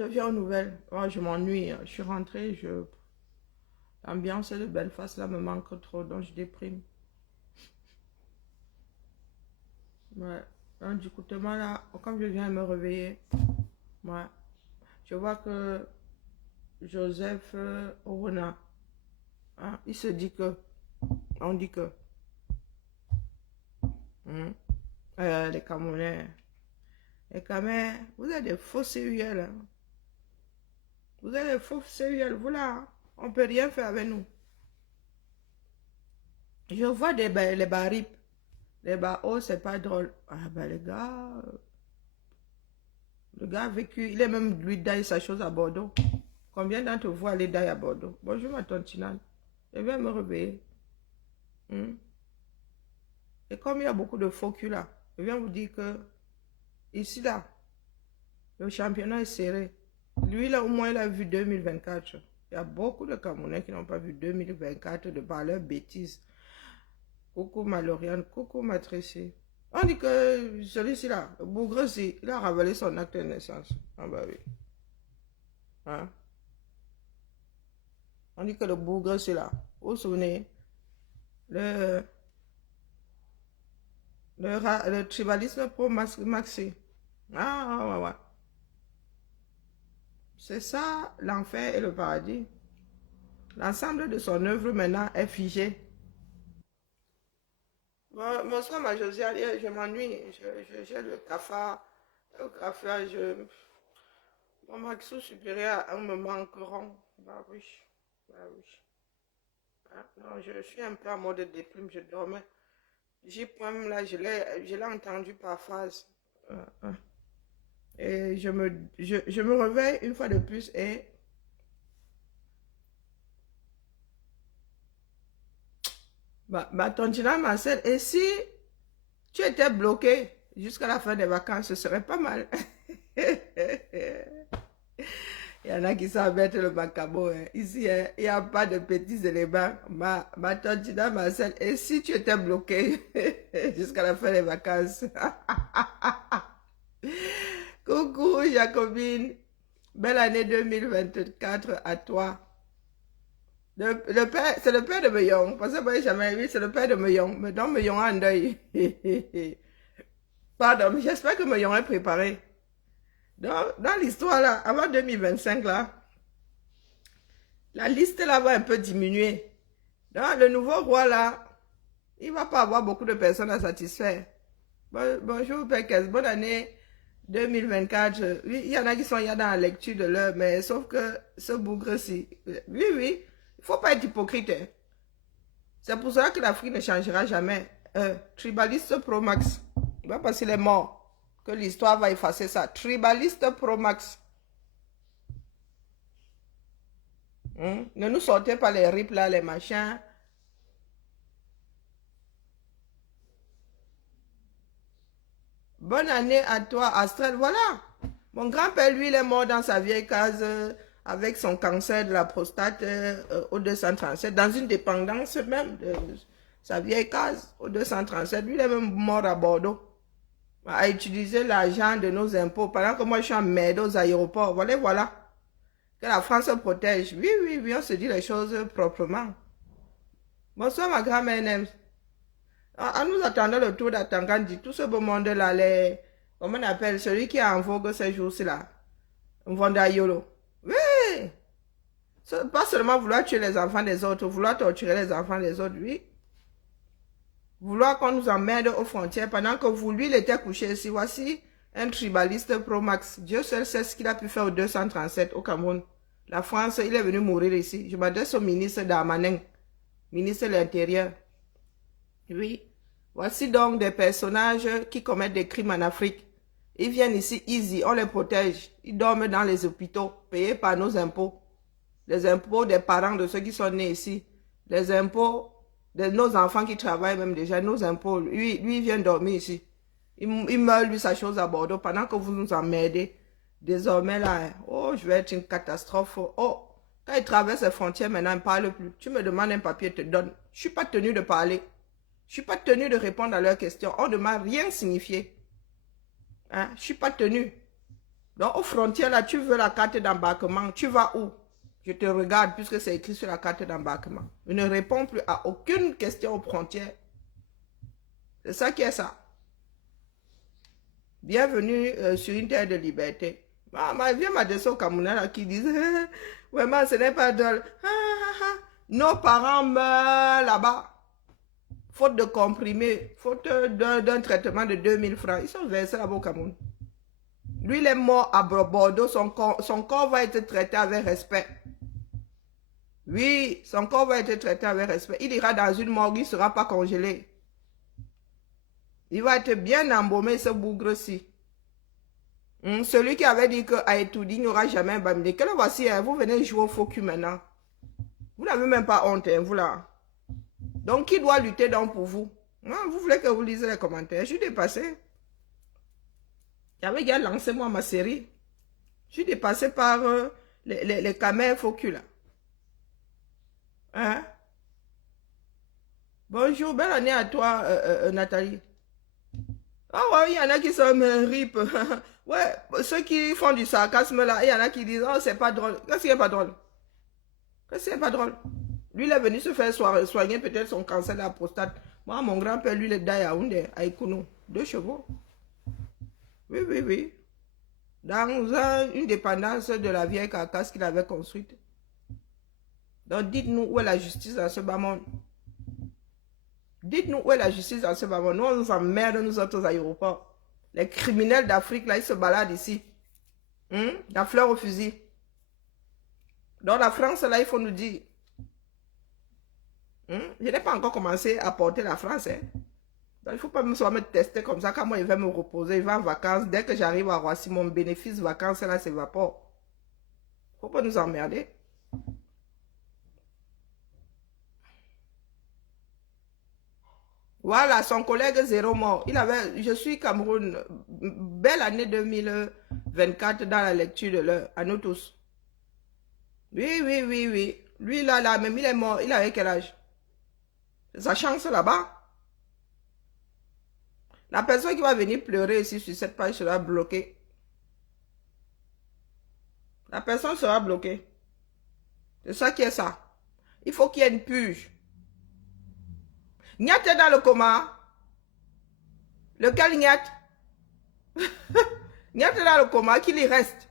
Je viens aux nouvelles. Oh, je m'ennuie. Je suis rentrée. L'ambiance de Belfast là me manque trop, donc je déprime. Ouais. Donc, du coup, tellement là, comme je viens de me réveiller, ouais, je vois que Joseph Owona, hein, il se dit que, on dit que, hein, les Camerounais, les Camerounais, vous êtes des faux CUL, hein. Vous êtes des faux CUL, vous là, hein. On ne peut rien faire avec nous. Je vois les barrips, les barreaux, c'est pas drôle. Ah ben les gars, le gars a vécu, il est même lui d'ailleurs sa chose à Bordeaux. Combien d'entre vous allez d'ailleurs à Bordeaux? Bonjour ma tante Tinane, je viens me réveiller. Hmm. Et comme il y a beaucoup de faux culs là, je viens vous dire que ici là, le championnat est serré. Lui là, au moins, il a vu 2024. Il y a beaucoup de Camerounais qui n'ont pas vu 2024 de par leurs bêtises. Coucou Maloriane, coucou Matricie. On dit que celui-ci là, le bougre, il a ravalé son acte de naissance. Ah bah oui. Hein? On dit que le bougre, c'est là. Vous vous souvenez? Le, le tribalisme pro-maxi. Ah, ouais, ouais. C'est ça, l'enfer et le paradis. L'ensemble de son œuvre maintenant est figé. Bonsoir, ma Josiane, je m'ennuie. J'ai le cafard. Le cafard, mon maxo supérieur me manqueront. Bah oui. Bah oui. Ah, non, je suis un peu en mode déprime, je dormais. J'ai point là, je l'ai entendu par phase. Ah. Et je me réveille une fois de plus et bah, tontina Marcel, et si tu étais bloqué jusqu'à la fin des vacances, ce serait pas mal. Il y en a qui savent mettre le macabo. Hein. Ici, hein, il n'y a pas de petits éléments. Ma tontina Marcel, et si tu étais bloqué jusqu'à la fin des vacances? Coucou Jacobine, belle année 2024 à toi. C'est le père de Meillon. Parce que moi, jamais vu, c'est le père de Meillon. Mais donc Meillon a un deuil. Pardon, j'espère que Meillon est préparé. Dans l'histoire là, avant 2025 là, la liste là va un peu diminuer. Donc le nouveau roi là, il va pas avoir beaucoup de personnes à satisfaire. Bonjour Pekes, bonne année 2024. Oui, il y en a qui sont dans la lecture de l'heure, mais sauf que ce bougre-ci, oui, oui, il faut pas être hypocrite. Hein. C'est pour ça que l'Afrique ne changera jamais. Tribaliste Pro Max. Pas parce qu'il est mort que l'histoire va effacer ça. Tribaliste Pro Max. Ne nous sortez pas les rips là, les machins. Bonne année à toi, Astral. Voilà. Mon grand-père, lui, il est mort dans sa vieille case avec son cancer de la prostate au 237, dans une dépendance même de sa vieille case au 237. Lui, il est même mort à Bordeaux, à utiliser l'argent de nos impôts, pendant que moi, je suis en merde aux aéroports. Voilà, voilà. Que la France se protège. Oui, oui, oui, on se dit les choses proprement. Bonsoir, ma grand-mère Nems. En nous attendant le tour d'Atangandi, tout ce beau monde-là, comment on appelle, celui qui est en vogue ces jours-ci là, Yolo. Oui! Pas seulement vouloir tuer les enfants des autres, vouloir torturer les enfants des autres, oui. Vouloir qu'on nous emmerde aux frontières pendant que vous, lui, il était couché ici. Voici un tribaliste pro-max. Dieu seul sait ce qu'il a pu faire au 237 au Cameroun. La France, il est venu mourir ici. Je m'adresse au ministre Darmanin, ministre de l'Intérieur. Oui. Voici donc des personnages qui commettent des crimes en Afrique. Ils viennent ici easy, on les protège. Ils dorment dans les hôpitaux, payés par nos impôts. Les impôts des parents de ceux qui sont nés ici. Les impôts de nos enfants qui travaillent même déjà, nos impôts. Lui il vient dormir ici. Il meurt, lui, sa chose à Bordeaux, pendant que vous nous emmerdez. Désormais, là, oh, je vais être une catastrophe. Oh, quand il traverse les frontières, maintenant, il ne parle plus. Tu me demandes un papier, je te donne. Je ne suis pas tenu de parler. Je ne suis pas tenu de répondre à leurs questions. On ne m'a rien signifié. Hein? Je ne suis pas tenu. Donc, aux frontières, là, tu veux la carte d'embarquement. Tu vas où? Je te regarde puisque c'est écrit sur la carte d'embarquement. Je ne réponds plus à aucune question aux frontières. C'est ça qui est ça. Bienvenue sur une terre de liberté. Viens m'adresser aux Camerounais qui disent vraiment, ce n'est pas drôle. Nos parents meurent là-bas. Faute de comprimés, faute d'un traitement de 2000 francs. Ils sont versés là-bas au Cameroun. Lui, il est mort à Bordeaux. Son corps va être traité avec respect. Oui, son corps va être traité avec respect. Il ira dans une morgue, il ne sera pas congelé. Il va être bien embaumé, ce bougre-ci. Celui qui avait dit qu'à Etoudi, il n'y aura jamais un Bamidé. Que le voici, hein, vous venez jouer au faux cul maintenant. Vous n'avez même pas honte, hein, vous là. Donc, qui doit lutter donc pour vous? Vous voulez que vous lisez les commentaires? Je suis dépassé. J'avais déjà lancé moi ma série. Je suis dépassé par les caméras faux cul là. Hein? Bonjour, belle année à toi, Nathalie. Ah ouais, il y en a qui sont rip. Ouais, ceux qui font du sarcasme là, il y en a qui disent, oh, c'est pas drôle. Qu'est-ce qui est pas drôle? Qu'est-ce qui est pas drôle? Lui, il est venu se faire soigner peut-être son cancer de la prostate. Moi, mon grand-père, lui, il est d'Ayaoundé, à Ikono. 2 chevaux. Oui, oui, oui. Dans une dépendance de la vieille carcasse qu'il avait construite. Donc, dites-nous où est la justice dans ce bas monde. Dites-nous où est la justice dans ce bas monde. Nous, on nous emmerde, nous autres aéroports. Les criminels d'Afrique, là, ils se baladent ici. La fleur au fusil. Dans la France, là, il faut nous dire. Je n'ai pas encore commencé à porter la France. Donc, il ne faut pas me tester comme ça. Quand moi, il va me reposer, il va en vacances. Dès que j'arrive à Roissy, mon bénéfice vacances, là, s'évapore. Il ne faut pas nous emmerder. Voilà, son collègue zéro mort. Il avait, je suis Cameroun, belle année 2024 dans la lecture de l'heure, à nous tous. Oui, oui, oui, oui. Lui, là, même il est mort. Il avait quel âge? Sa chance là-bas. La personne qui va venir pleurer ici sur cette page sera bloquée. La personne sera bloquée. C'est ça qui est ça. Il faut qu'il y ait une purge. Niat est dans le coma. Lequel Niat? Niat est dans le coma, qu'il y reste.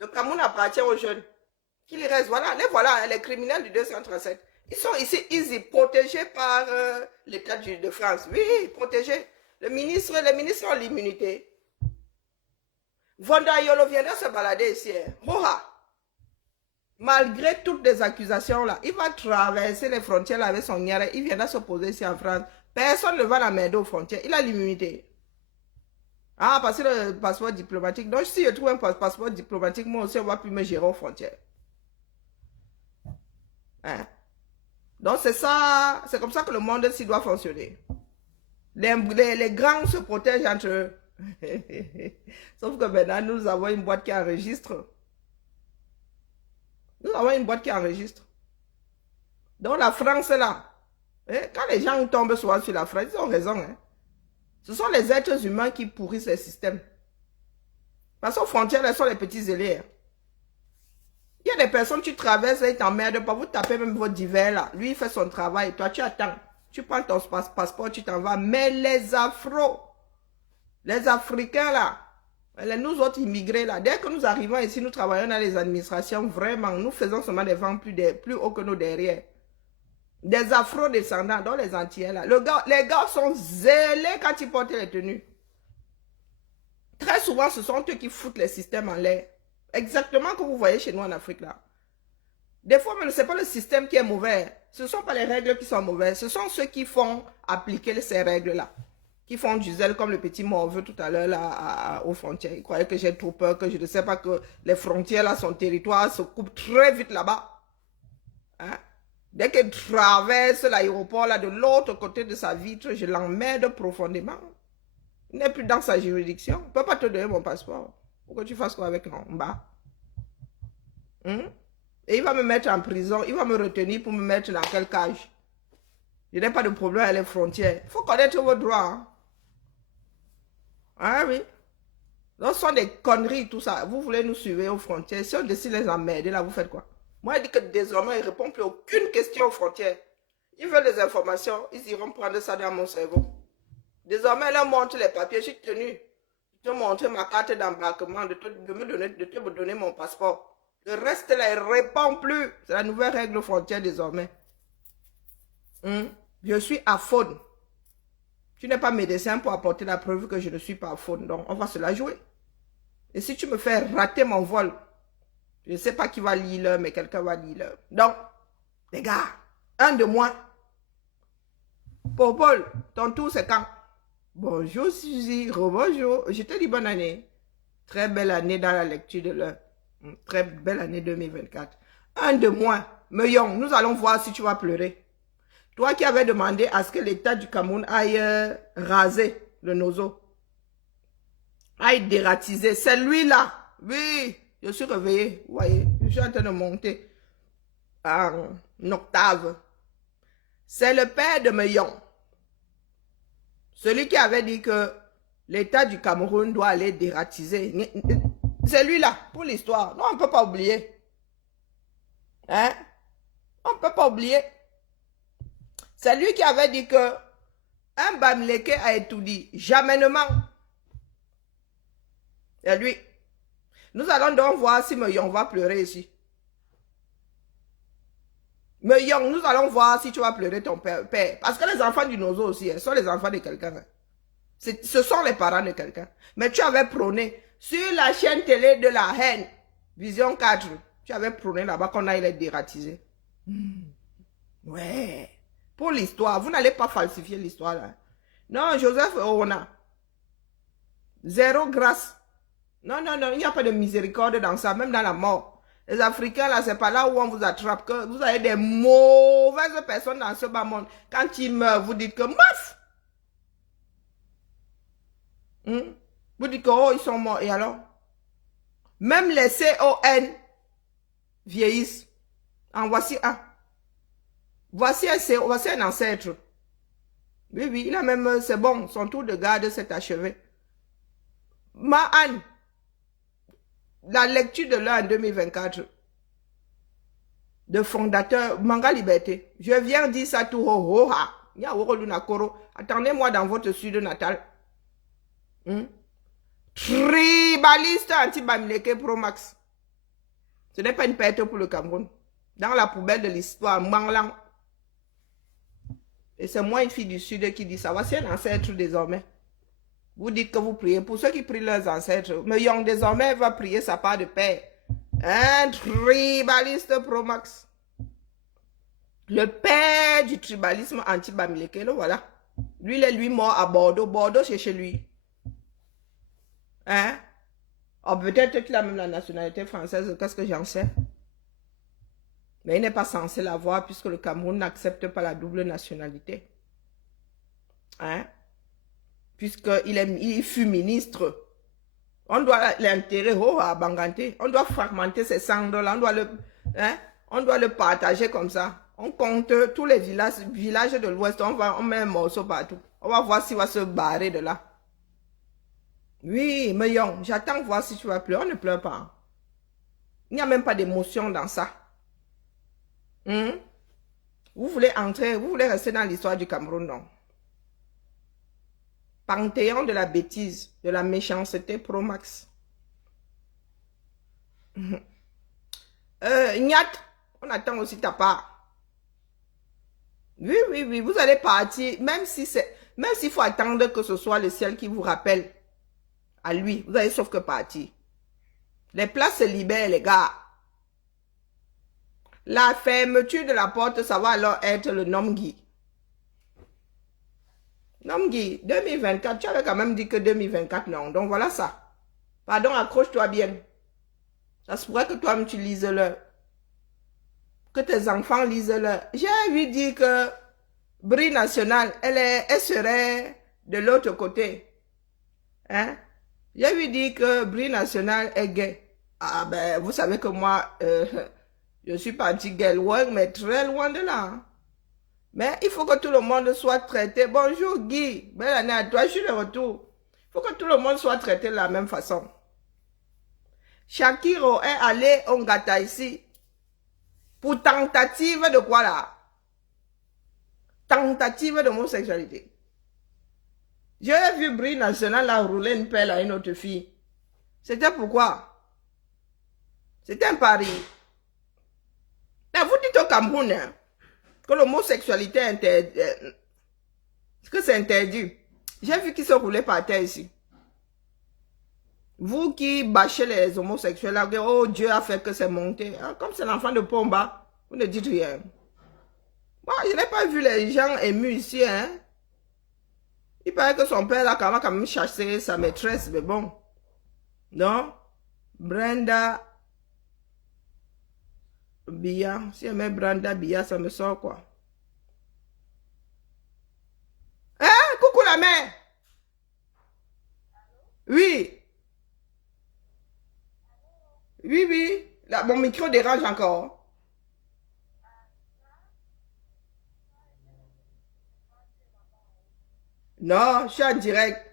Le Cameroun appartient aux jeunes. Qu'il y reste, voilà. Les voilà, les criminels du 237. Ils sont ici, easy, protégés par l'État de France. Oui, protégés. Les ministres ont l'immunité. Vonda Yolo viendra se balader ici. Roha. Malgré toutes les accusations là, il va traverser les frontières là avec son nière. Il viendra se poser ici en France. Personne ne va l'emmerder aux frontières. Il a l'immunité. Ah, parce que le passeport diplomatique. Donc, si je trouve un passeport diplomatique, moi aussi, on va plus me gérer aux frontières. Hein? Donc, c'est ça. C'est comme ça que le monde aussi doit fonctionner. Les grands se protègent entre eux. Sauf que maintenant, nous avons une boîte qui enregistre. Nous avons une boîte qui enregistre. Donc, la France, là, quand les gens tombent souvent sur la France, ils ont raison. Hein. Ce sont les êtres humains qui pourrissent les systèmes. Parce qu'aux frontières, elles sont les petits zélés. Il y a des personnes, tu traverses, ils t'emmerdent pas, vous tapez même votre divers là. Lui, il fait son travail, toi, tu attends. Tu prends ton passeport, tu t'en vas. Mais les Afro, les Africains là, nous autres immigrés là, dès que nous arrivons ici, nous travaillons dans les administrations, vraiment, nous faisons seulement des vents plus haut que nos derrière. Des afro-descendants, dans les Antillais là. Les gars sont zélés quand ils portent les tenues. Très souvent, ce sont eux qui foutent les systèmes en l'air. Exactement comme vous voyez chez nous en Afrique là. Des fois, ce n'est pas le système qui est mauvais. Ce ne sont pas les règles qui sont mauvaises. Ce sont ceux qui font appliquer ces règles-là. Qui font du zèle comme le petit morveux tout à l'heure là aux frontières. Il croyait que j'ai trop peur, que je ne sais pas que les frontières là, son territoire se coupe très vite là-bas. Hein? Dès qu'il traverse l'aéroport là de l'autre côté de sa vitre, je l'emmerde profondément. Il n'est plus dans sa juridiction. Je ne peux pas te donner mon passeport. Pour que tu fasses quoi avec en bas? Et il va me mettre en prison. Il va me retenir pour me mettre dans quelle cage? Je n'ai pas de problème avec les frontières. Il faut connaître vos droits. Hein? Ah oui. Ce sont des conneries, tout ça. Vous voulez nous suivre aux frontières. Si on décide de les emmerder, là, vous faites quoi? Moi, il dit que désormais, il ne répond plus aucune question aux frontières. Ils veulent des informations, ils iront prendre ça dans mon cerveau. Désormais, là, montre les papiers, je suis tenu de te montrer ma carte d'embarquement, de te donner mon passeport. Le reste, là, il ne répond plus. C'est la nouvelle règle aux frontières désormais. Je suis à faune. Tu n'es pas médecin pour apporter la preuve que je ne suis pas à faune. Donc, on va se la jouer. Et si tu me fais rater mon vol, je ne sais pas qui va lire l'heure, mais quelqu'un va lire l'heure. Donc, les gars, un de moins. Paul, ton tour c'est quand? Bonjour Suzy, rebonjour. Je te dis bonne année. Très belle année dans la lecture de l'heure. Très belle année 2024. Un de moins. Meillon, nous allons voir si tu vas pleurer. Toi qui avais demandé à ce que l'État du Cameroun aille raser le nozo. Aille dératiser. C'est lui-là. Oui, je suis réveillé. Vous voyez, je suis en train de monter en octave. C'est le père de Meillon. Celui qui avait dit que l'État du Cameroun doit aller dératiser. C'est lui-là, pour l'histoire. Non, on ne peut pas oublier. Hein? On ne peut pas oublier. C'est lui qui avait dit que un Bamileke a étudié. Jamainement. C'est lui. Nous allons donc voir si Meillon va pleurer ici. Meillon, nous allons voir si tu vas pleurer ton père. Parce que les enfants du Nozo aussi, sont les enfants de quelqu'un. Ce sont les parents de quelqu'un. Mais tu avais prôné sur la chaîne télé de la haine, Vision 4, tu avais prôné là-bas qu'on aille les dératiser. Ouais. Pour l'histoire, vous n'allez pas falsifier l'histoire là. Non, Joseph Oona. Zéro grâce. Non, non, non, il n'y a pas de miséricorde dans ça, même dans la mort. Les Africains, là, c'est pas là où on vous attrape, que vous avez des mauvaises personnes dans ce bas monde. Quand ils meurent, vous dites que maf! Vous dites que, oh, ils sont morts. Et alors? Même les CON vieillissent. En voici un. Voici un ancêtre. Oui, oui, il a même, c'est bon, son tour de garde s'est achevé. Anne, la lecture de l'an 2024, de fondateur, Manga Liberté. Je viens dire ça tout ho ho ha. Attendez-moi dans votre sud natal. Tribaliste anti-Bamileke Pro Max. Ce n'est pas une perte pour le Cameroun. Dans la poubelle de l'histoire, Manglang. Et c'est moi, une fille du Sud, qui dit ça. Voici un ancêtre désormais. Vous dites que vous priez pour ceux qui prient leurs ancêtres. Mais Young désormais va prier sa part de père. Un tribaliste Pro Max. Le père du tribalisme anti-Bamileke, le voilà. Lui, il est lui mort à Bordeaux. Bordeaux, c'est chez lui. Hein? Oh, peut-être qu'il a même la nationalité française, qu'est-ce que j'en sais? Mais il n'est pas censé l'avoir puisque le Cameroun n'accepte pas la double nationalité. Hein? Puisqu'il fut ministre. On doit l'enterrer à Banganté. On doit fragmenter ces cendres-là. On doit le partager comme ça. On compte tous les villages de l'Ouest. On met un morceau partout. On va voir s'il va se barrer de là. Oui, mais j'attends voir si tu vas pleurer. On ne pleure pas. Il n'y a même pas d'émotion dans ça. Vous voulez entrer, vous voulez rester dans l'histoire du Cameroun, non? Panthéon de la bêtise, de la méchanceté Pro Max. Nyat, on attend aussi ta part. Oui, oui, oui, vous allez partir, même s'il faut attendre que ce soit le ciel qui vous rappelle à lui, vous allez sauf que partir. Les places se libèrent, les gars. La fermeture de la porte, ça va alors être le Nomgui. Nomgui, 2024, tu avais quand même dit que 2024, non. Donc voilà ça. Pardon, accroche-toi bien. Ça se pourrait que toi-même tu lises le. Que tes enfants lisent le. J'ai lui dire que Brie National, elle serait de l'autre côté. Hein? J'ai lui dit que Brie National est gay. Ah ben, vous savez que moi, je suis parti gay loin, mais très loin de là. Mais il faut que tout le monde soit traité. Bonjour Guy, belle année à toi, je suis de retour. faut que tout le monde soit traité de la même façon. Shakiro est allé au Ngata ici pour tentative de quoi là? Tentative d'homosexualité. J'ai vu Brie National là rouler une pelle à une autre fille. C'était pourquoi? C'était un pari. Mais vous dites au Cameroun hein, que l'homosexualité est interdite. Que c'est interdit. J'ai vu qu'ils se roulaient par terre ici. Vous qui bâchez les homosexuels, là, oh Dieu a fait que c'est monté. Ah, comme c'est l'enfant de Pomba, vous ne dites rien. Moi, je n'ai pas vu les gens émus ici. Hein. Il paraît que son père a quand même chassé sa maîtresse, mais bon. Non? Brenda Bia. Si elle met Brenda Bia, ça me sort quoi? Hein? Coucou la mère! Oui. Oui, oui. Là, mon micro dérange encore. Non, je suis en direct.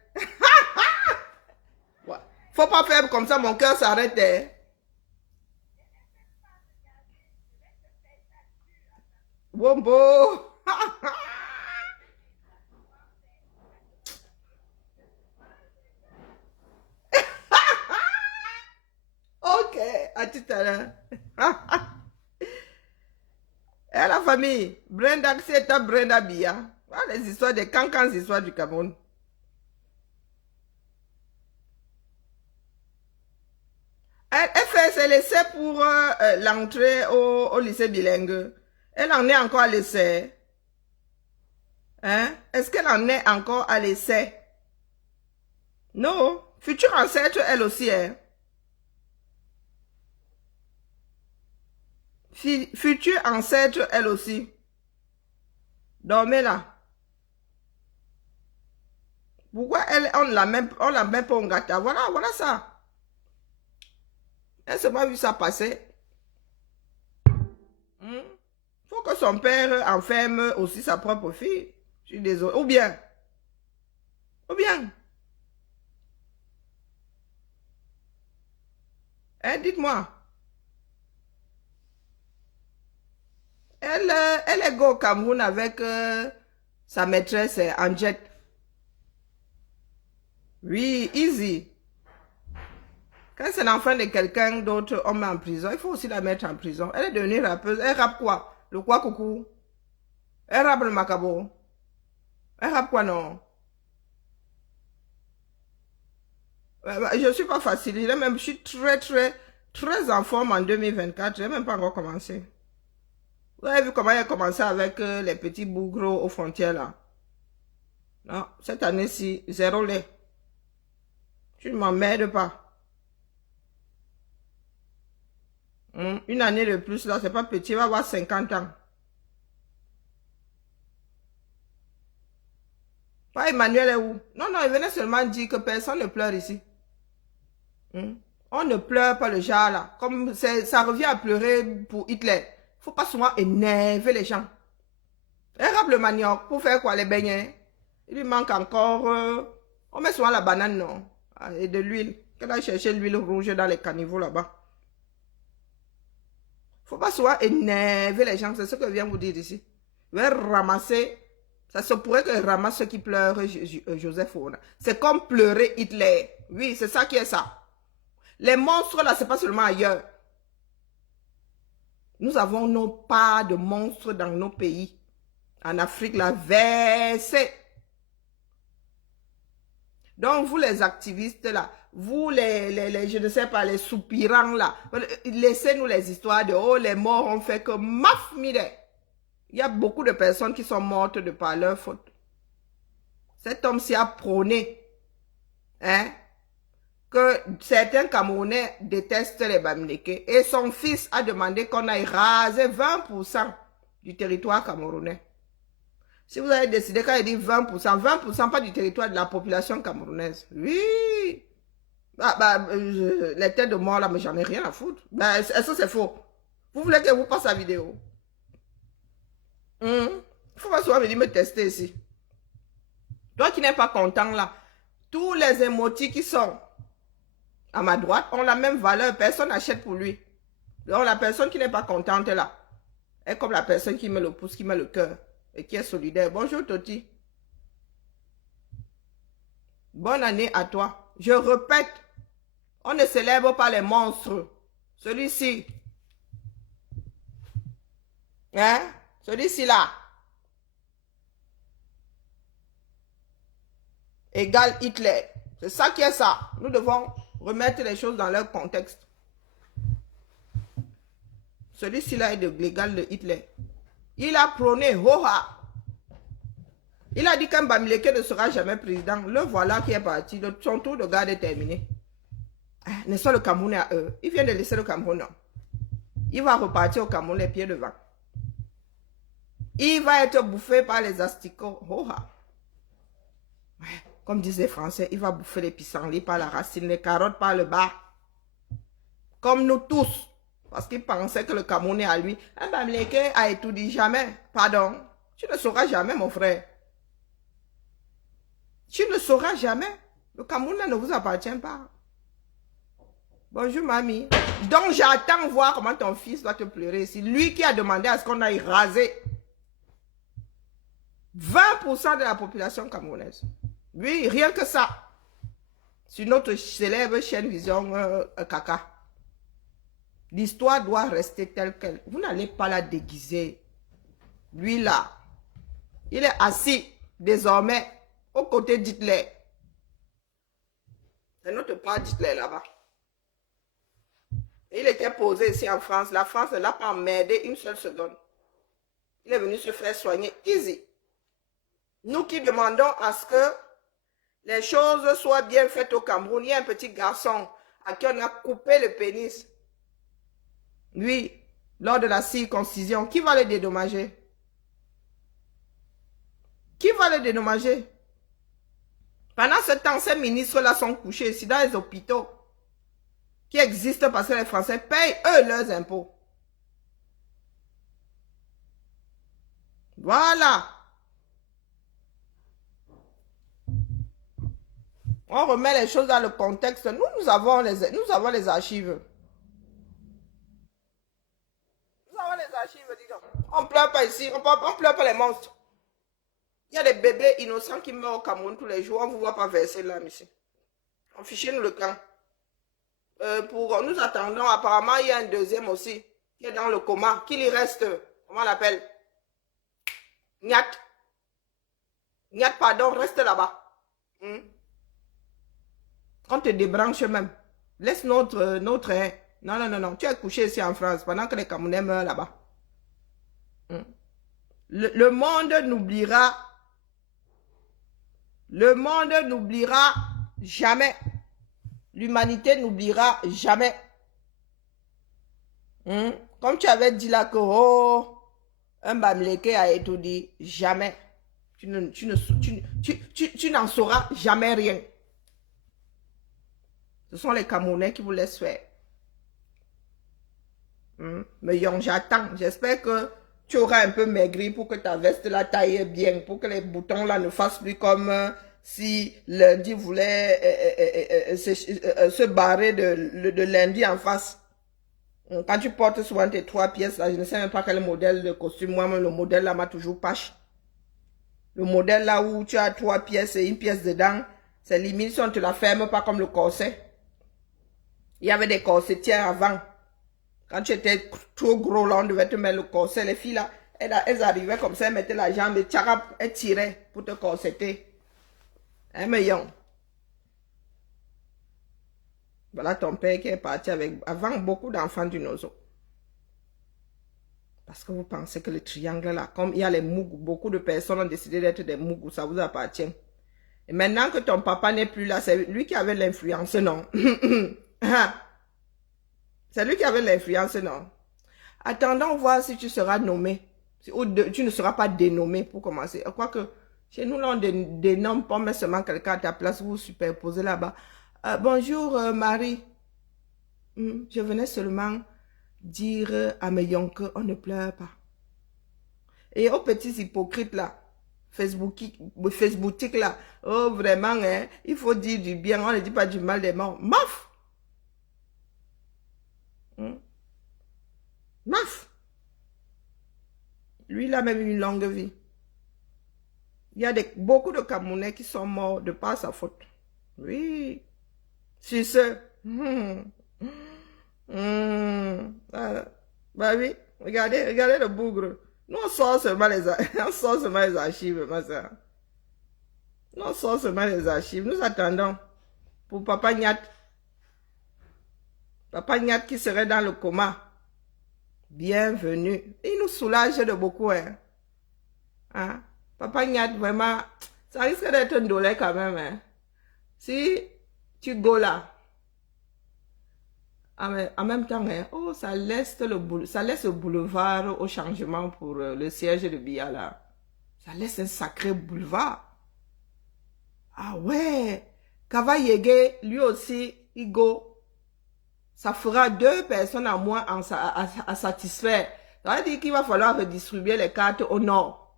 Ouais. Faut pas faire comme ça, mon cœur s'arrête. Hein. Wombo. Ok, à tout à l'heure. Et la famille, Brenda, c'est ta Brenda Bia. Voilà les histoires des cancans, histoires du Cameroun. Elle fait ses essais pour l'entrée au lycée bilingue. Elle en est encore à l'essai. Hein? Est-ce qu'elle en est encore à l'essai? Non. Future ancêtre, elle aussi. Hein? Future ancêtre, elle aussi. Dormez là. Pourquoi elle, on la met pas en gâteau? Voilà, voilà ça. Elle s'est pas vu ça passer. Hmm? Faut que son père enferme aussi sa propre fille. Je suis désolé. Ou bien. Hein, dites-moi. Elle est go au Cameroun avec sa maîtresse en jet. Oui, easy. Quand c'est l'enfant de quelqu'un d'autre, on met en prison. Il faut aussi la mettre en prison. Elle est devenue rappeuse. Elle rappe quoi? Le quoi coucou? Elle rappe le macabo. Elle rappe quoi non? Je ne suis pas facile. Je suis très en forme en 2024. Je n'ai même pas encore commencé. Vous avez vu comment elle a commencé avec les petits bougres aux frontières là? Non, cette année-ci, zéro lait. Tu ne m'emmerdes pas. Une année de plus là, c'est pas petit, il va avoir 50 ans. Pas Emmanuel est où? Non, non, il venait seulement dire que personne ne pleure ici. Hmm. On ne pleure pas le genre là. Comme ça revient à pleurer pour Hitler. Faut pas souvent énerver les gens. Elle râpe le manioc pour faire quoi les beignets? Il lui manque encore. On met souvent la banane, non? Ah, et de l'huile. Qu'elle a cherché l'huile rouge dans les caniveaux là-bas. Faut pas souvent énerver les gens. C'est ce que je viens vous dire ici. Je vais ramasser. Ça se pourrait que je ramasse ceux qui pleurent Joseph Ona. C'est comme pleurer Hitler. Oui, c'est ça qui est ça. Les monstres là, c'est pas seulement ailleurs. Nous avons nos parts de monstres dans nos pays. En Afrique, la versée. Donc, vous les activistes là, vous je ne sais pas, les soupirants là, laissez-nous les histoires de, oh, les morts ont fait que, maf, mire. Il y a beaucoup de personnes qui sont mortes de par leur faute. Cet homme s'y a prôné, hein, que certains Camerounais détestent les Bamileke et son fils a demandé qu'on aille raser 20% du territoire camerounais. Si vous avez décidé, quand il dit 20%, 20% pas du territoire de la population camerounaise. Oui. Les têtes de mort là, mais j'en ai rien à foutre. Est-ce que c'est faux? Vous voulez que je vous passe la vidéo? Il faut pas souvent venir me tester ici. Toi qui n'es pas content là, Tous les émotis qui sont à ma droite ont la même valeur. Personne n'achète pour lui. Donc la personne qui n'est pas contente là est comme la personne qui met le pouce, qui met le cœur et qui est solidaire. Bonjour Toti. Bonne année à toi. Je répète, on ne célèbre pas les monstres. Celui-ci. Hein? Celui-ci là. Égale Hitler. C'est ça qui est ça. Nous devons remettre les choses dans leur contexte. Celui-ci là est de l'égal de Hitler. Il a prôné Hoha. Il a dit qu'un Bamileke ne sera jamais président. Le voilà qui est parti. Son tour de garde est terminé. N'est-ce pas le Cameroun à eux? Il vient de laisser le Cameroun. Il va repartir au Cameroun les pieds devant. Il va être bouffé par les asticots. Hoha. Comme disent les Français, il va bouffer les pissenlits par la racine, les carottes par le bas. Comme nous tous. Parce qu'il pensait que le Cameroun est à lui. Un Bamileke a étudié jamais. Pardon. Tu ne sauras jamais, mon frère. Tu ne sauras jamais. Le Cameroun ne vous appartient pas. Bonjour, mamie. Donc, j'attends voir comment ton fils doit te pleurer. C'est lui qui a demandé à ce qu'on aille raser 20% de la population camerounaise. Oui, rien que ça. Sur notre célèbre chaîne Vision Kaka. L'histoire doit rester telle qu'elle. Vous n'allez pas la déguiser. Lui là, il est assis désormais aux côtés d'Hitler. C'est notre part d'Hitler là-bas. Il était posé ici en France. La France ne l'a pas emmerdé une seule seconde. Il est venu se faire soigner easy. Nous qui demandons à ce que les choses soient bien faites au Cameroun, il y a un petit garçon à qui on a coupé le pénis. Lui, lors de la circoncision, qui va le dédommager? Qui va le dédommager? Pendant ce temps, ces ministres-là sont couchés ici dans les hôpitaux qui existent parce que les Français payent eux leurs impôts. Voilà. On remet les choses dans le contexte. Nous avons les archives. Nous avons les archives, dis donc. On ne pleure pas ici, on ne pleure pas les monstres. Il y a des bébés innocents qui meurent au Cameroun tous les jours. On ne vous voit pas verser l'âme ici. On fichez-nous le camp. Nous attendons, apparemment, il y a un deuxième aussi qui est dans le coma. Qu'il y reste, comment on l'appelle? Nyat. Nyat, pardon, reste là-bas. On te débranche même. Laisse notre Non. Tu es couché ici en France pendant que les Camerounais meurent là-bas. Le monde n'oubliera. Le monde n'oubliera jamais. L'humanité n'oubliera jamais. Comme tu avais dit là que un Bamileke a étudié, jamais. Tu n'en sauras jamais rien. Ce sont les Camerounais qui vous laissent faire. Mais j'attends. J'espère que tu auras un peu maigri pour que ta veste la taille bien, pour que les boutons là ne fassent plus comme si lundi voulait se barrer de lundi en face. Quand tu portes souvent tes 3 pièces là, je ne sais même pas quel modèle de costume. Moi-même, le modèle là m'a toujours pâche. Le modèle là où tu as 3 pièces et une pièce dedans, c'est limite si on ne te la ferme pas comme le corset. Il y avait des corsetières avant. Quand tu étais trop gros là, on devait te mettre le corset. Les filles là, elles arrivaient comme ça, elles mettaient la jambe et tcharap, elles tiraient pour te corseter. Hein, mais yon. Voilà ton père qui est parti avec avant beaucoup d'enfants du Nozo. Parce que vous pensez que le triangle là, comme il y a les Mougou, beaucoup de personnes ont décidé d'être des Mougou, ça vous appartient. Et maintenant que ton papa n'est plus là, c'est lui qui avait l'influence, non? C'est lui qui avait l'influence, non? Attendons voir si tu seras nommé. Ou tu ne seras pas dénommé pour commencer. Quoique, chez nous, là, on dénomme pas, mais seulement quelqu'un à ta place, vous vous superposez là-bas. Bonjour, Marie. Je venais seulement dire à mes yonkes, on ne pleure pas. Et aux petits hypocrites, là, Facebookique là. Oh, vraiment, hein, il faut dire du bien, on ne dit pas du mal des morts. Maf! Maf! Lui, il a même une longue vie. Il y a beaucoup de Camerounais qui sont morts de par sa faute. Oui. C'est ça. Bah oui. Regardez le bougre. Nous, on sort seulement les archives, ma soeur. Nous, on sort seulement les archives. Nous attendons pour Papa Nyat. Papa Nyat qui serait dans le coma. Bienvenue. Il nous soulage de beaucoup, hein. Hein? Papa Nyat, vraiment, ça risque d'être un dolé quand même, hein. Si tu go là, en même temps, hein, oh, ça laisse le boulevard au changement pour le siège de Biya là. Ça laisse un sacré boulevard. Ah ouais, Kava Yege, lui aussi, il go. Ça fera 2 personnes à moins à satisfaire. Ça veut dire qu'il va falloir redistribuer les cartes au nord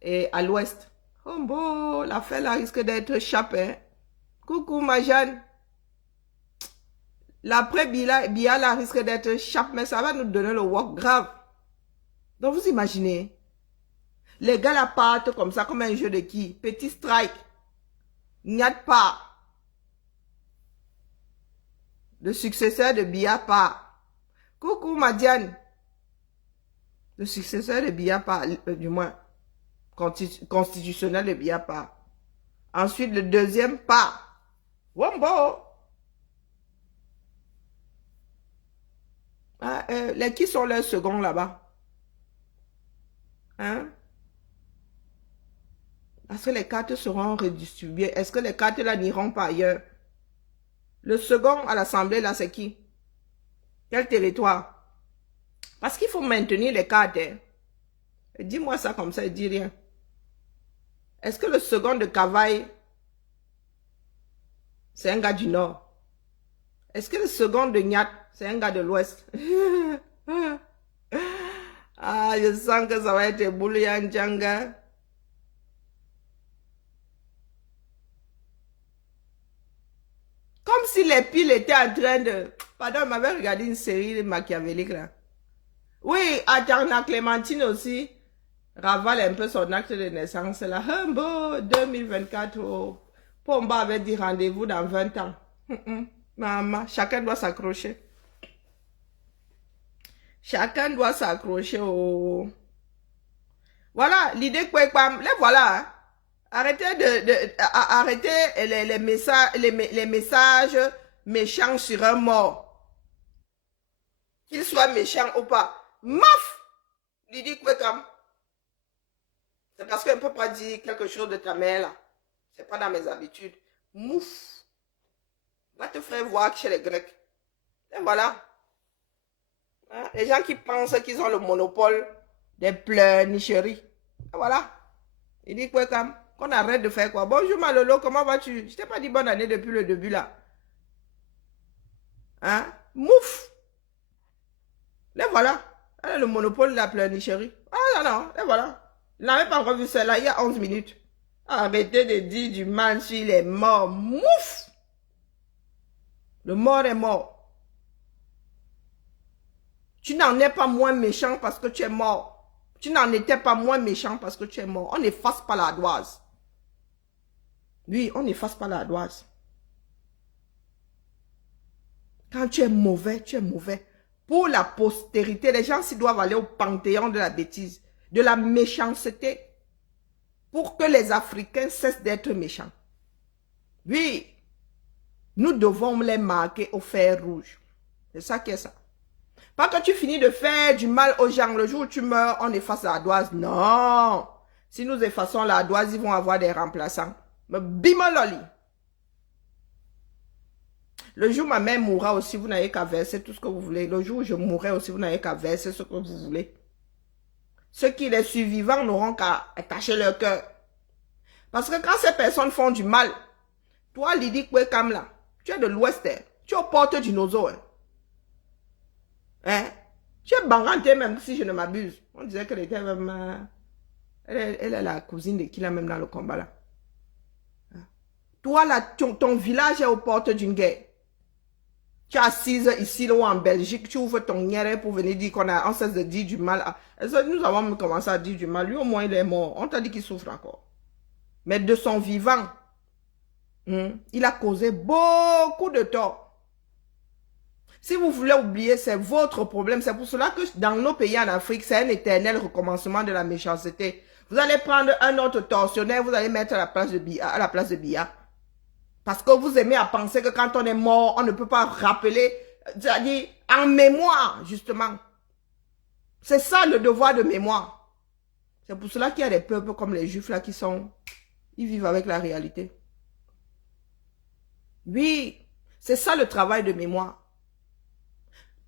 et à l'ouest. Oh bon, l'affaire là risque d'être chapée. Coucou ma Jeanne. L'après Biya là risque d'être chape, mais ça va nous donner le work grave. Donc vous imaginez, les gars là partent comme ça, comme un jeu de qui? Petit strike. Nyat pas. Le successeur de Biya part. Coucou Madiane. Le successeur de Biya part, du moins constitutionnel de Biya part. Ensuite, le deuxième part. Wombo. Ah, qui sont leurs seconds là-bas? Hein? Parce que les cartes seront redistribuées. Est-ce que les cartes là n'iront pas ailleurs? Le second à l'Assemblée, là, c'est qui? Quel territoire? Parce qu'il faut maintenir les cartes. Hein. Dis-moi ça comme ça, dis rien. Est-ce que le second de Cavaille, c'est un gars du Nord? Est-ce que le second de Nyat, c'est un gars de l'Ouest? Ah, je sens que ça va être bouillant, Djanga. Comme si les piles étaient en train de... Pardon, on m'avait regardé une série machiavélique là. Oui, Atarna Clémentine aussi ravale un peu son acte de naissance là. Humbo 2024. Oh. Pomba avait dit rendez-vous dans 20 ans. Maman, chacun doit s'accrocher. Chacun doit s'accrocher. Oh. Voilà, l'idée que les voilà. Hein. Arrêtez les messages méchants sur un mort. Qu'il soit méchant ou pas. Maf! Lydie Kwekam. C'est parce qu'elle ne peut pas dire quelque chose de ta mère là. C'est pas dans mes habitudes. Mouf! Va te faire voir chez les Grecs. Et voilà. Hein? Les gens qui pensent qu'ils ont le monopole des pleurnicheries. Et voilà. Lydie Kwekam. Qu'on arrête de faire quoi? Bonjour Malolo, comment vas-tu? Je t'ai pas dit bonne année depuis le début là. Hein? Mouf! Et voilà. Elle a le monopole de la pleurnicherie. Ah non, non, et voilà. Je n'avais pas encore vu celle-là il y a 11 minutes. Arrêtez de dire du mal sur les morts. Mouf! Le mort est mort. Tu n'en es pas moins méchant parce que tu es mort. Tu n'en étais pas moins méchant parce que tu es mort. On n'efface pas la doise. Oui, on n'efface pas la doise. Quand tu es mauvais, tu es mauvais. Pour la postérité, les gens s'y doivent aller au panthéon de la bêtise, de la méchanceté, pour que les Africains cessent d'être méchants. Oui, nous devons les marquer au fer rouge. C'est ça qui est ça. Pas que tu finis de faire du mal aux gens, le jour où tu meurs, on efface la doise. Non. Si nous effaçons la doise, ils vont avoir des remplaçants. Mais bimololi. Le jour où ma mère mourra aussi, vous n'avez qu'à verser tout ce que vous voulez. Le jour où je mourrai aussi, vous n'avez qu'à verser ce que vous voulez. Ceux qui les survivants n'auront qu'à attacher leur cœur. Parce que quand ces personnes font du mal, toi, Lydie Kwekam là, tu es de l'Ouest, hein? Tu es aux portes du Nozo. Hein? Tu es Banganté même si je ne m'abuse. On disait qu'elle était même... Elle est la cousine de qui là même dans le combat là. Toi là, ton village est aux portes d'une guerre. Tu es assise ici là, ou en Belgique, tu ouvres ton nière pour venir dire qu'on cesse de dire du mal. Nous avons commencé à dire du mal. Lui au moins il est mort. On t'a dit qu'il souffre encore. Mais de son vivant, il a causé beaucoup de tort. Si vous voulez oublier, c'est votre problème. C'est pour cela que dans nos pays en Afrique, c'est un éternel recommencement de la méchanceté. Vous allez prendre un autre tortionnaire, vous allez mettre à la place de Biya. Parce que vous aimez à penser que quand on est mort, on ne peut pas rappeler, c'est-à-dire en mémoire, justement. C'est ça le devoir de mémoire. C'est pour cela qu'il y a des peuples comme les Juifs là qui sont... Ils vivent avec la réalité. Oui, c'est ça le travail de mémoire.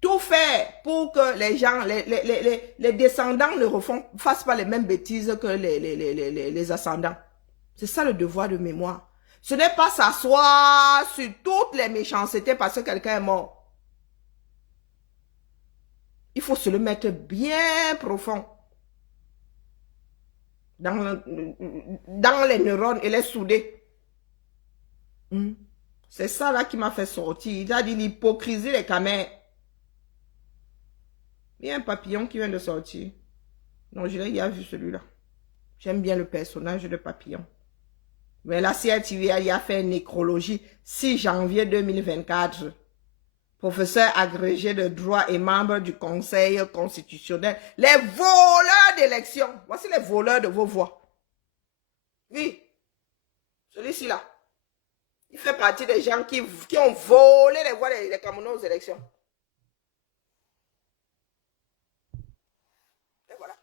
Tout faire pour que les gens, les descendants ne fassent pas les mêmes bêtises que les ascendants. C'est ça le devoir de mémoire. Ce n'est pas s'asseoir sur toutes les méchancetés parce que quelqu'un est mort. Il faut se le mettre bien profond. Dans les neurones et les souder. C'est ça là qui m'a fait sortir. Il a dit l'hypocrisie des camères. Il y a un papillon qui vient de sortir. Non, je l'ai déjà vu celui-là. J'aime bien le personnage de papillon. Mais la CRTV a fait une nécrologie 6 janvier 2024. Professeur agrégé de droit et membre du Conseil constitutionnel. Les voleurs d'élections. Voici les voleurs de vos voix. Oui. Celui-ci là. Il fait partie des gens qui ont volé les voix des Camerounais aux élections. Et voilà.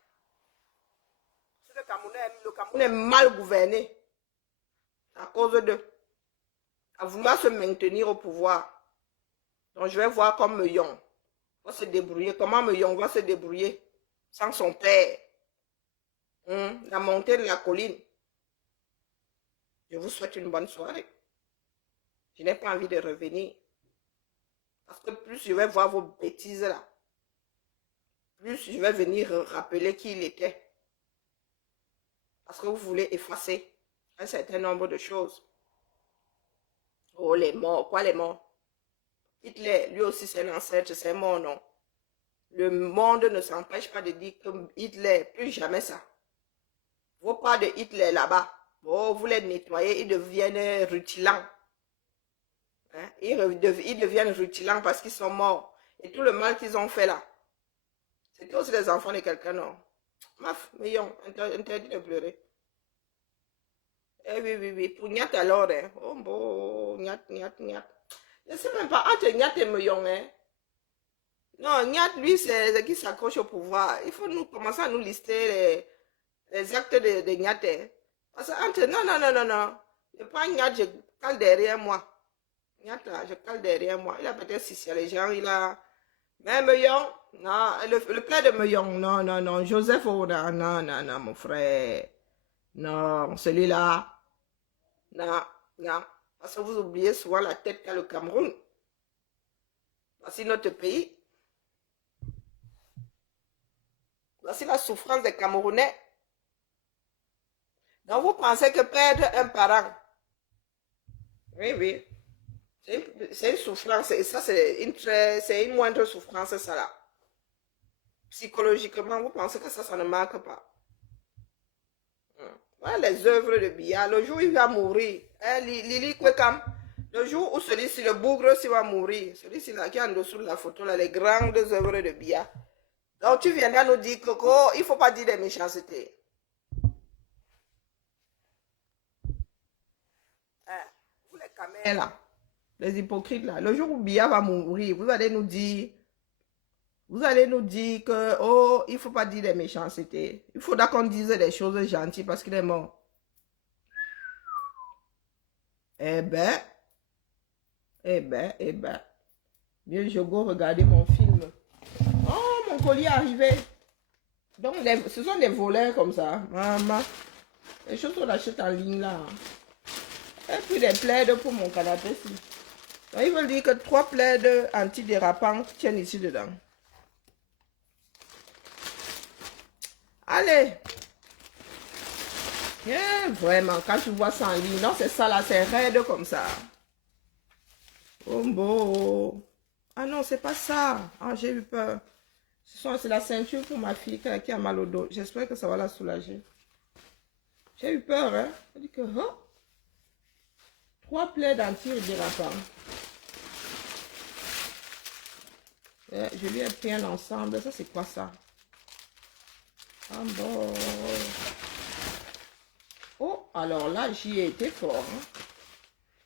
Le Cameroun est mal gouverné. À cause d'eux. À vouloir se maintenir au pouvoir. Donc je vais voir comme Meillon va se débrouiller. Comment Meillon va se débrouiller sans son père. La montée de la colline. Je vous souhaite une bonne soirée. Je n'ai pas envie de revenir. Parce que plus je vais voir vos bêtises là, plus je vais venir rappeler qui il était. Parce que vous voulez effacer un certain nombre de choses. Oh, les morts. Quoi, les morts? Hitler, lui aussi, c'est un ancêtre, c'est mort, non? Le monde ne s'empêche pas de dire que Hitler, plus jamais ça. Vos pas de Hitler là-bas, vous les nettoyez, ils deviennent rutilants. Hein? Ils deviennent rutilants parce qu'ils sont morts. Et tout le mal qu'ils ont fait là, c'était aussi les enfants de quelqu'un, non? Mais interdit de pleurer. Eh oui, pour Nyat alors, hein. Oh bon, Nyat. Je ne sais même pas, entre Nyat et Meillon, hein. Non, Nyat, lui, c'est qui s'accroche au pouvoir. Il faut nous commencer à nous lister les actes de Nyat. Hein. Parce que entre, non. Je prends Nyat, je cale derrière moi. Nyat, là, je cale derrière moi. Il a peut-être si les gens, il a... Mais Meillon, non, le plat de Meillon, non. Joseph, oh, non, mon frère. Non, celui-là. Non. Parce que vous oubliez souvent la tête qu'a le Cameroun. Voici notre pays. Voici la souffrance des Camerounais. Donc vous pensez que perdre un parent, oui, c'est une souffrance. Et ça, c'est une moindre souffrance, ça là. Psychologiquement, vous pensez que ça ne marque pas. Voilà les œuvres de Biya. Le jour où il va mourir, Lili Kwekam, le jour où celui-ci, le bougre, s'il va mourir, celui-ci là qui est en dessous de la photo, là, les grandes œuvres de Biya. Donc tu viendras nous dire qu'il ne faut pas dire des méchancetés. Vous les camels là, les hypocrites là, le jour où Biya va mourir, vous allez nous dire que, oh, il ne faut pas dire des méchancetés. Il faudra qu'on dise des choses gentilles parce qu'il est mort. Eh ben. Bien, je go regarder mon film. Oh, mon colis est arrivé. Donc, ce sont des voleurs comme ça. Maman. Les choses qu'on achète en ligne là. Et puis des plaides pour mon canapé ici. Donc, ils veulent dire que 3 plaides antidérapants tiennent ici dedans. Allez. Vraiment, quand tu vois ça en ligne, non, c'est ça là, c'est raide comme ça. Oh, bon. Ah non, c'est pas ça. Ah, j'ai eu peur. C'est la ceinture pour ma fille qui a mal au dos. J'espère que ça va la soulager. J'ai eu peur, hein. Elle dit que, oh, 3 plaies d'anti-dérapant. Je lui ai pris un ensemble. Ça, c'est quoi ça? Ah bon. Oh, alors là, j'y ai été fort. Hein.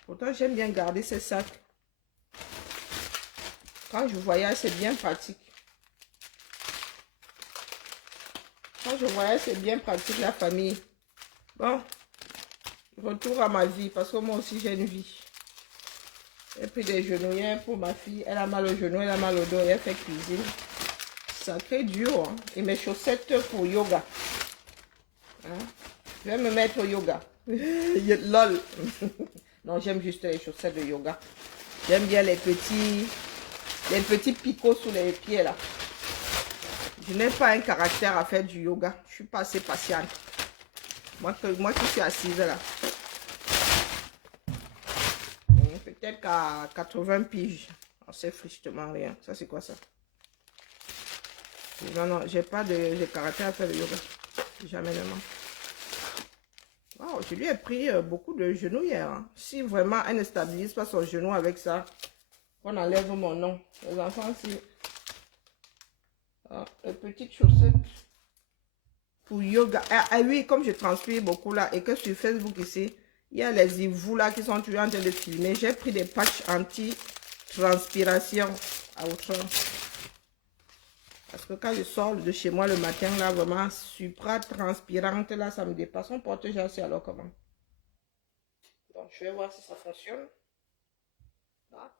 Pourtant, j'aime bien garder ces sacs. Quand je voyage, c'est bien pratique. Quand je voyage, c'est bien pratique, la famille. Bon, retour à ma vie, parce que moi aussi, j'ai une vie. J'ai pris des genouillères pour ma fille. Elle a mal au genou, elle a mal au dos, elle fait cuisine. Sacré dur. Hein. Et mes chaussettes pour yoga. Hein? Je vais me mettre au yoga. Lol. Non, j'aime juste les chaussettes de yoga. J'aime bien les petits picots sous les pieds là. Je n'ai pas un caractère à faire du yoga. Je suis pas assez patiente. Moi qui suis assise là. Peut-être qu'à 80 piges, on sait strictement rien. Ça, c'est quoi ça? Non, non, j'ai pas de caractère à faire le yoga. Jamais, vraiment. Wow, je lui ai pris beaucoup de genoux hier. Hein. Si vraiment elle ne stabilise pas son genou avec ça, on enlève mon nom. Les enfants, si... Ah, les petites chaussettes pour yoga. Ah oui, comme je transpire beaucoup là et que sur Facebook ici, il y a les hivous là qui sont toujours en train de filmer. J'ai pris des patchs anti-transpiration à outrance. Parce que quand je sors de chez moi le matin, là, vraiment, supra-transpirante, là, ça me dépasse. On porte déjà aussi, alors comment? Donc, je vais voir si ça fonctionne. Là.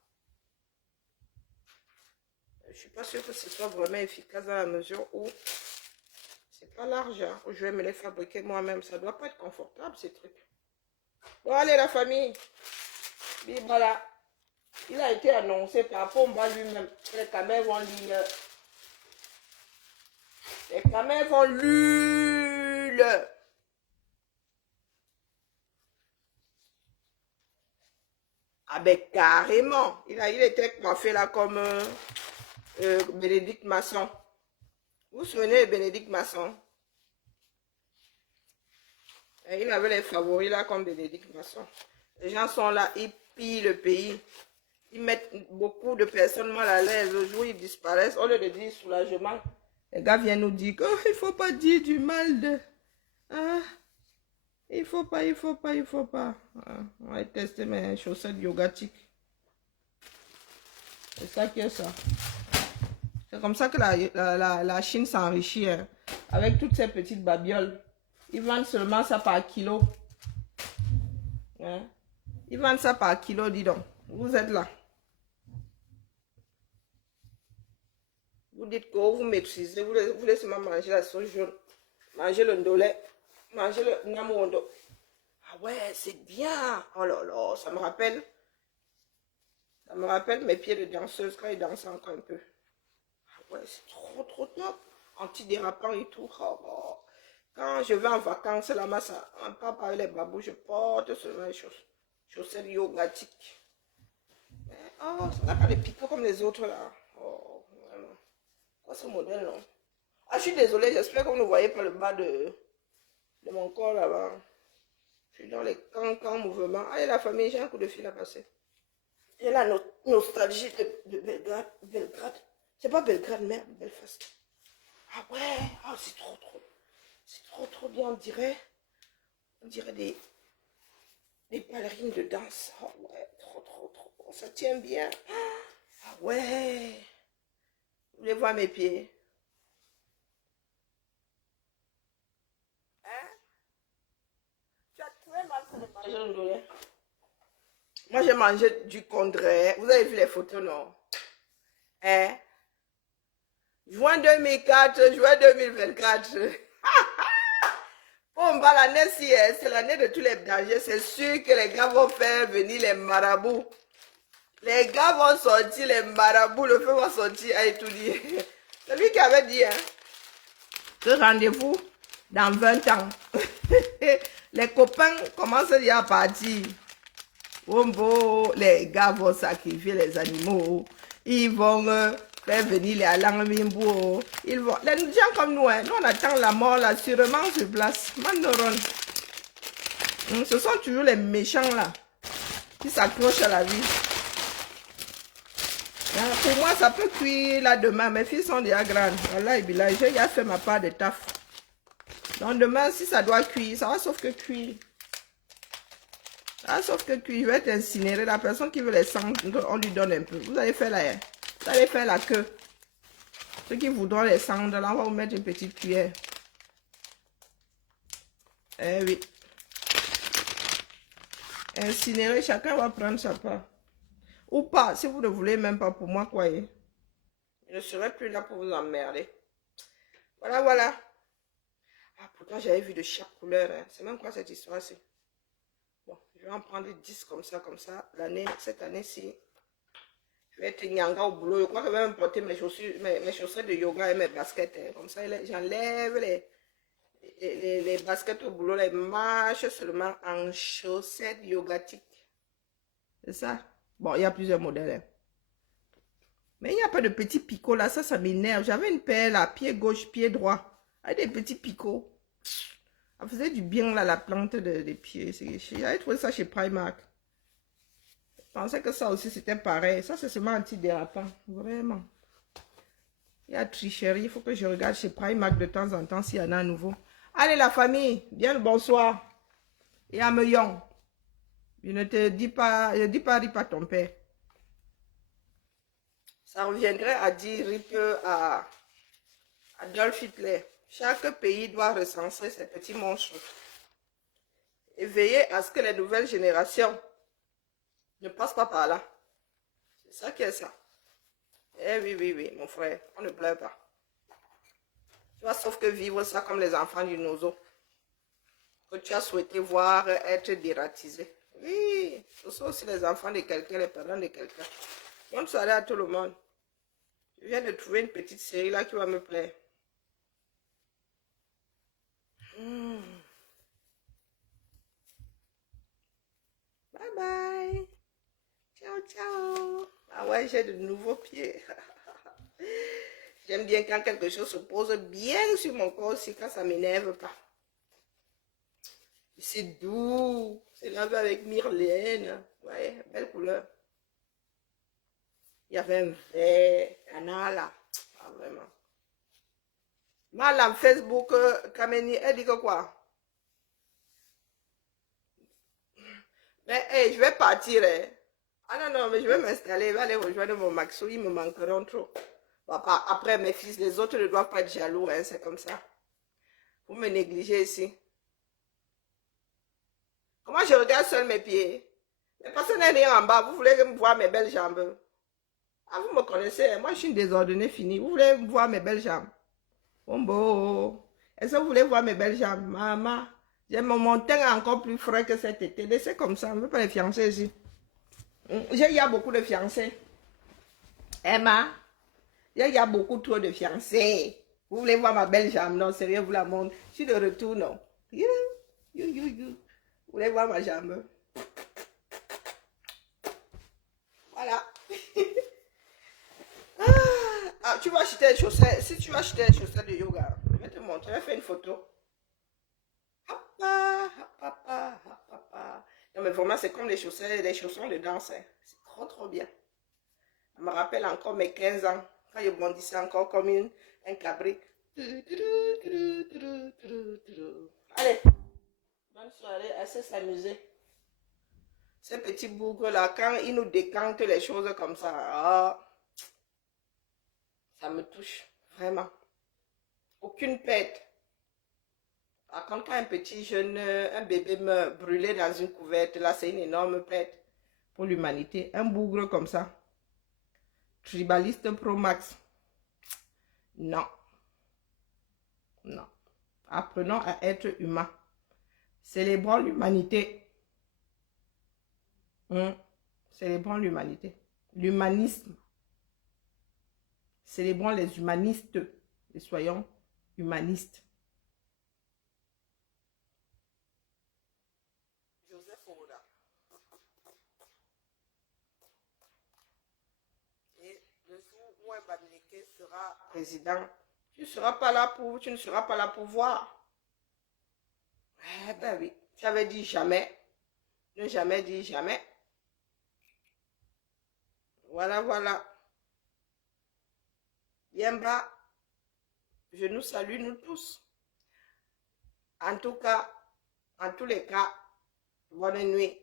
Je ne suis pas sûre que ce soit vraiment efficace dans la mesure où c'est pas large. Hein, où je vais me les fabriquer moi-même. Ça ne doit pas être confortable, ces trucs. Bon, allez, la famille. Voilà. Il a été annoncé par Pomba lui-même. Les camels vont lire. Les camels vont lire. Ah ben carrément. Il était coiffé là comme Bénédicte Masson. Vous vous souvenez de Bénédicte Masson? Et il avait les favoris là comme Bénédicte Masson. Les gens sont là, ils pillent le pays. Ils mettent beaucoup de personnes mal à l'aise. Le jour où ils disparaissent, au lieu de dire soulagement, les gars viennent nous dire qu'il ne faut pas dire du mal de... Ah, il faut pas. Ah, on va tester mes chaussettes yogatiques. C'est ça qui est ça. C'est comme ça que la Chine s'enrichit. Hein, avec toutes ces petites babioles. Ils vendent seulement ça par kilo. Hein? Ils vendent ça par kilo, dis donc. Vous êtes là. Vous dites que vous maîtrisez. Vous laissez manger la sauce jaune. Manger le ndolé. Manger le namondo. Ah ouais, c'est bien. Oh là là, ça me rappelle. Ça me rappelle mes pieds de danseuse quand ils dansaient encore un peu. Ah ouais, c'est trop top. Antidérapant et tout. Oh, oh. Quand je vais en vacances, là-bas, on part par les babous, je porte seulement les chaussettes yogatiques. Oh, ça n'a pas de picots comme les autres là. Oh, vraiment. Quoi ce modèle, non? Ah, je suis désolée, j'espère que vous ne voyez pas le bas de mon corps là-bas. Je suis dans les cancans mouvements. Allez, la famille, j'ai un coup de fil à passer. J'ai la nostalgie de Belgrade. Belgrade. C'est pas Belgrade, merde, Belfast. Ah ouais, oh, c'est trop. C'est trop bien, on dirait des ballerines de danse. Oh ouais, trop. Ça tient bien. Ah ouais. Vous voulez voir mes pieds? Hein? Tu as très mal fait de manger le ndolé. Moi, j'ai mangé du condré. Vous avez vu les photos, non? Hein? Juin 2004, juin 2024. On va l'année si c'est l'année de tous les dangers. C'est sûr que les gars vont faire venir les marabouts. Les gars vont sortir les marabouts. Le feu va sortir à tout dire. C'est lui qui avait dit hein, que rendez-vous dans 20 ans. Les copains commencent déjà à partir. Wombo, les gars vont sacrifier les animaux. Ils vont faire venir les alangbimbo. Ils vont... Les gens comme nous, hein, nous on attend la mort là, sûrement sur place. Mandoron. Ce sont toujours les méchants là, qui s'accrochent à la vie. Pour moi, ça peut cuire là demain. Mes filles sont déjà grandes. Voilà, j'ai déjà fait ma part de taf. Donc demain, si ça doit cuire, ça va sauf que cuire. Ah, sauf que cuire, je vais être incinéré. La personne qui veut les cendres, on lui donne un peu. Vous allez faire la queue. Ceux qui voudront les cendres, là, on va vous mettre une petite cuillère. Eh oui. Incinérer, chacun va prendre sa part. Ou pas, si vous ne voulez même pas pour moi, croyez. Je ne serai plus là pour vous emmerder. Voilà, voilà. Ah, pourtant, j'avais vu de chaque couleur. Hein. C'est même quoi cette histoire-ci? Bon, je vais en prendre 10 comme ça. Cette année-ci. Je vais être nyanga au boulot. Je crois que je vais même porter mes chaussures, mes chaussettes de yoga et mes baskets. Hein. Comme ça, j'enlève les baskets au boulot. Les marches seulement en chaussettes yogatiques. C'est ça? Bon, il y a plusieurs modèles. Hein. Mais il n'y a pas de petits picots là. Ça m'énerve. J'avais une paire là, pied gauche, pied droit. Avec des petits picots. Ça faisait du bien là, la plante des pieds. J'avais trouvé ça chez Primark. Je pensais que ça aussi c'était pareil. Ça c'est seulement antidérapant. Vraiment. Il y a tricherie. Il faut que je regarde chez Primark de temps en temps s'il y en a à nouveau. Allez la famille, bien le bonsoir. Et à Meillon. Je ne te dis pas, je ne dis pas rip à ton père. Ça reviendrait à dire rip à Adolf Hitler. Chaque pays doit recenser ses petits monstres. Et veiller à ce que les nouvelles générations ne passent pas par là. C'est ça qui est ça. Eh oui, oui, oui, mon frère, on ne pleure pas. Tu vois, sauf que vivre ça comme les enfants du nozo. Que tu as souhaité voir être dératisé. Oui, ce sont aussi les enfants de quelqu'un, les parents de quelqu'un. Bonne soirée à tout le monde. Je viens de trouver une petite série là qui va me plaire. Bye bye. Ciao, ciao. Ah ouais, j'ai de nouveaux pieds. J'aime bien quand quelque chose se pose bien sur mon corps aussi, quand ça ne m'énerve pas. C'est doux. C'est lavé avec myrlène. Ouais, belle couleur. Il y avait un vert, canard là. Ah, vraiment. Madame Facebook, Kameni, elle dit que quoi? Mais hey, je vais partir. Hein. Ah non, non, mais je vais m'installer. Je vais aller rejoindre mon Maxo. Ils me manqueront trop. Papa, après, mes fils, les autres ne doivent pas être jaloux. Hein, c'est comme ça. Vous me négligez ici. Comment je regarde seul mes pieds? Mais personne n'est rien en bas. Vous voulez me voir mes belles jambes? Ah, vous me connaissez. Hein? Moi, je suis une désordonnée finie. Vous voulez me voir mes belles jambes? Bon. Est-ce que vous voulez voir mes belles jambes? Maman, j'ai mon teint encore plus frais que cet été. Laissez comme ça. On ne veut pas les fiancés ici. Il y a beaucoup de fiancés. Emma, il y a beaucoup trop de fiancés. Vous voulez voir ma belle jambe? Non, sérieux, vous la montre. Je suis de retour, non? You. Vous voulez voir ma jambe? Voilà. Ah, tu vas acheter des chaussettes. Si tu vas acheter des chaussettes de yoga, je vais te montrer. Je vais faire une photo. Papa. Non, mais vraiment, c'est comme les chaussettes, les chaussons de danse. Hein. C'est trop bien. Ça me rappelle encore mes 15 ans, quand je bondissais encore comme un cabri. Allez, bonne soirée, assez s'amuser. Ces petits bougres-là, quand ils nous décantent les choses comme ça, ça me touche, vraiment. Aucune pète. Par contre, quand un petit jeune, un bébé meurt brûlé dans une couverte, là, c'est une énorme pète pour l'humanité. Un bougre comme ça. Tribaliste Pro Max. Non. Apprenons à être humain. Célébrons l'humanité. Célébrons l'humanité. L'humanisme. Célébrons les humanistes. Et soyons humanistes. seras président. Tu ne seras pas là pour voir. Eh ben oui, tu avais dit jamais. Ne jamais dire jamais. Voilà, voilà. Yemba, je nous salue, nous tous. En tout cas, en tous les cas, bonne nuit.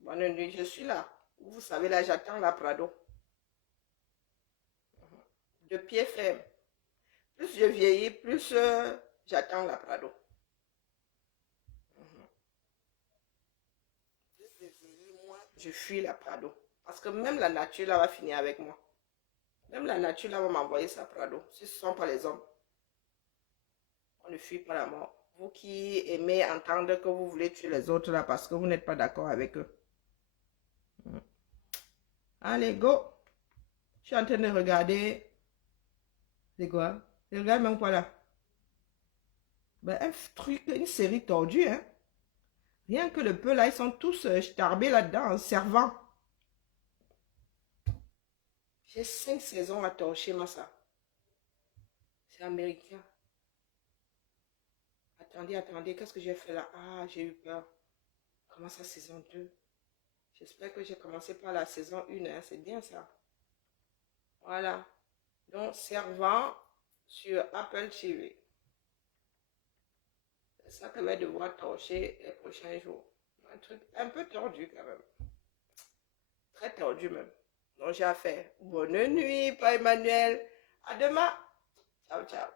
Bonne nuit, je suis là. Vous savez, là, j'attends la Prado. De pied ferme. Plus je vieillis, plus j'attends la Prado. Plus je vieillis, moins je fuis la Prado. Parce que même la nature, là, va finir avec moi. Même la nature, là, va m'envoyer sa Prado. Si ce ne sont pas les hommes. On ne fuit pas la mort. Vous qui aimez entendre que vous voulez tuer les autres, là, parce que vous n'êtes pas d'accord avec eux. Allez, go. Je suis en train de regarder. C'est quoi? Je regarde même quoi là? Ben, un truc, une série tordue, hein. Rien que le peu là, ils sont tous starbés là-dedans, en servant. J'ai 5 saisons à torcher, moi, ça. C'est américain. Attendez, attendez, qu'est-ce que j'ai fait là? Ah, j'ai eu peur. Comment ça, saison 2? J'espère que j'ai commencé par la saison 1, hein. C'est bien ça. Voilà. Donc, servant sur Apple TV. C'est ça que je vais devoir torcher les prochains jours. Un truc un peu tordu quand même. Très tordu même. Donc, j'ai à faire. Bonne nuit, Pas Emmanuel. À demain. Ciao, ciao.